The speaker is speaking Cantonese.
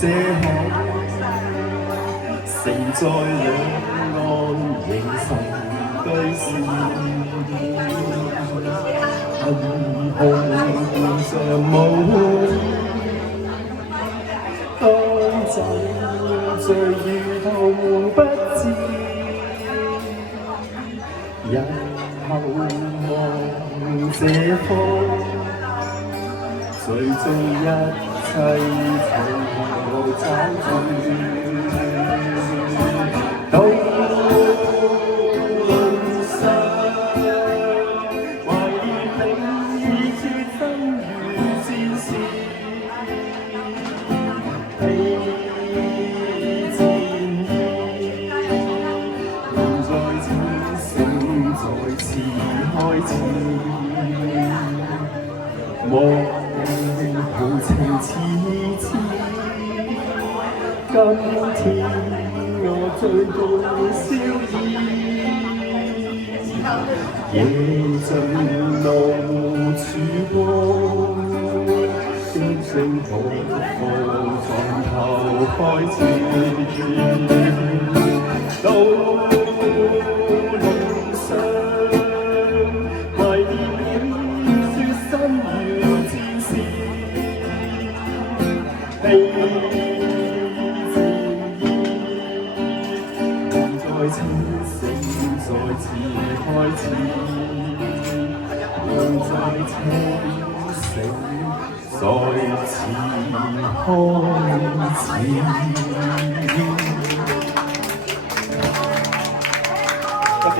這海，承載兩岸凝神對視，銀紅像霧，當酒醉與痛不知，日後望這方。誰做一切從無找住，到路上懷念你切身如戰士，披戰衣，現在清醒再次開始。豪情似痴，今天我醉到燒衣，夜盡露曙光，聲聲彷彿從頭開始。到路上懷念你雪身如戰士。披戰衣，現在清醒再次開始，現在清醒再次開始。多謝。